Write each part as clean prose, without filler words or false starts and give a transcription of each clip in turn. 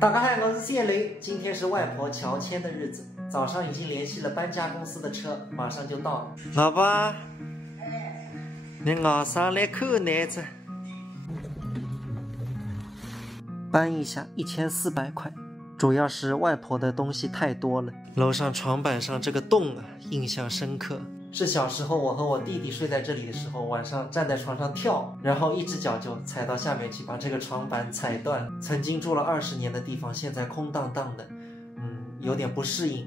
大家好，我是小雷。今天是外婆乔迁的日子，早上已经联系了搬家公司的车，马上就到了。老婆，你熬上来口奶子，搬一下1400块，主要是外婆的东西太多了。楼上床板上这个洞啊，印象深刻。是小时候我和我弟弟睡在这里的时候，晚上站在床上跳，然后一只脚就踩到下面去，把这个床板踩断。曾经住了20年的地方，现在空荡荡的，有点不适应，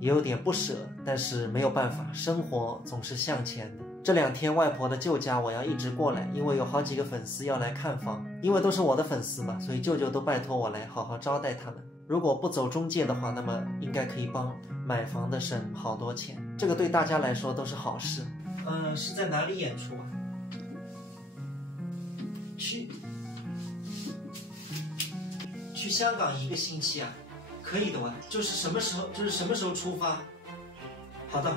也有点不舍，但是没有办法，生活总是向前的。这2天外婆的旧家我要一直过来，因为有好几个粉丝要来看房，因为都是我的粉丝嘛，所以舅舅都拜托我来好好招待他们。如果不走中介的话，那么应该可以帮买房的省好多钱，这个对大家来说都是好事。是在哪里演出啊？去香港1个星期啊？可以的哇，就是什么时候出发？好的，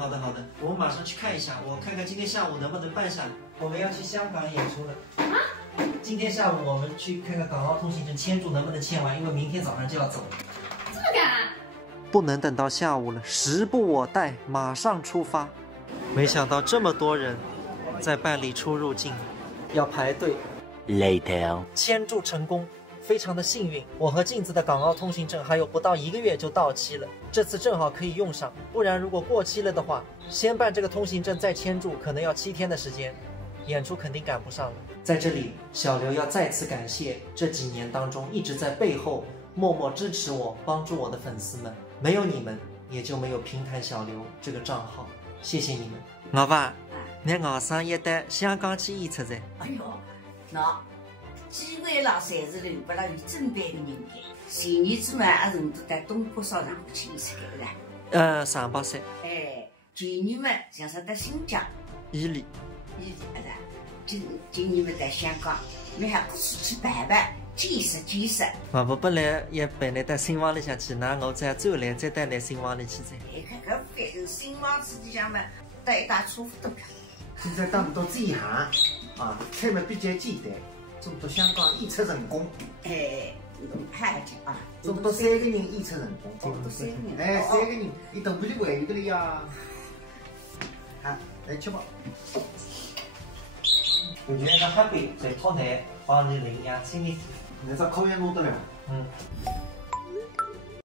我们马上去看一下，我看看今天下午能不能办下来。我们要去香港演出了啊！今天下午我们去看看港澳通行证签注能不能签完，因为明天早上就要走。这么赶？不能等到下午了，时不我待，马上出发。没想到这么多人在办理出入境，要排队。Later， 签注成功，非常的幸运。我和镜子的港澳通行证还有不到1个月就到期了，这次正好可以用上。不然如果过期了的话，先办这个通行证再签注，可能要7天的时间，演出肯定赶不上了。在这里，小刘要再次感谢这几年当中一直在背后默默支持我、帮助我的粉丝们，没有你们，也就没有平潭小刘这个账号，谢谢你们。老爸，你熬上一单香港去演出噻？哎呦，那机会了侪是留不了有准备的人的。前年子嘛，也顺带到东坡烧上去演出的啦。上北山。哎，去年嘛，像是到新疆、伊犁。今年嘛在香港，你还不出去办办，见识。我本来也本来到新房里向去，那我再转来再带来新房里去噻。哎，搿反新房子里向嘛，带一大车夫都不要。现在当到这一行啊，菜嘛比较简单，做到香港演出成功。哎，还讲啊，做到3个人演出成功，做到3个人，哎，3个人，伊大部就还有的了呀。好，来吃吧。我觉得那黑饼最讨难，帮你领养亲的。那只烤鸭弄得了。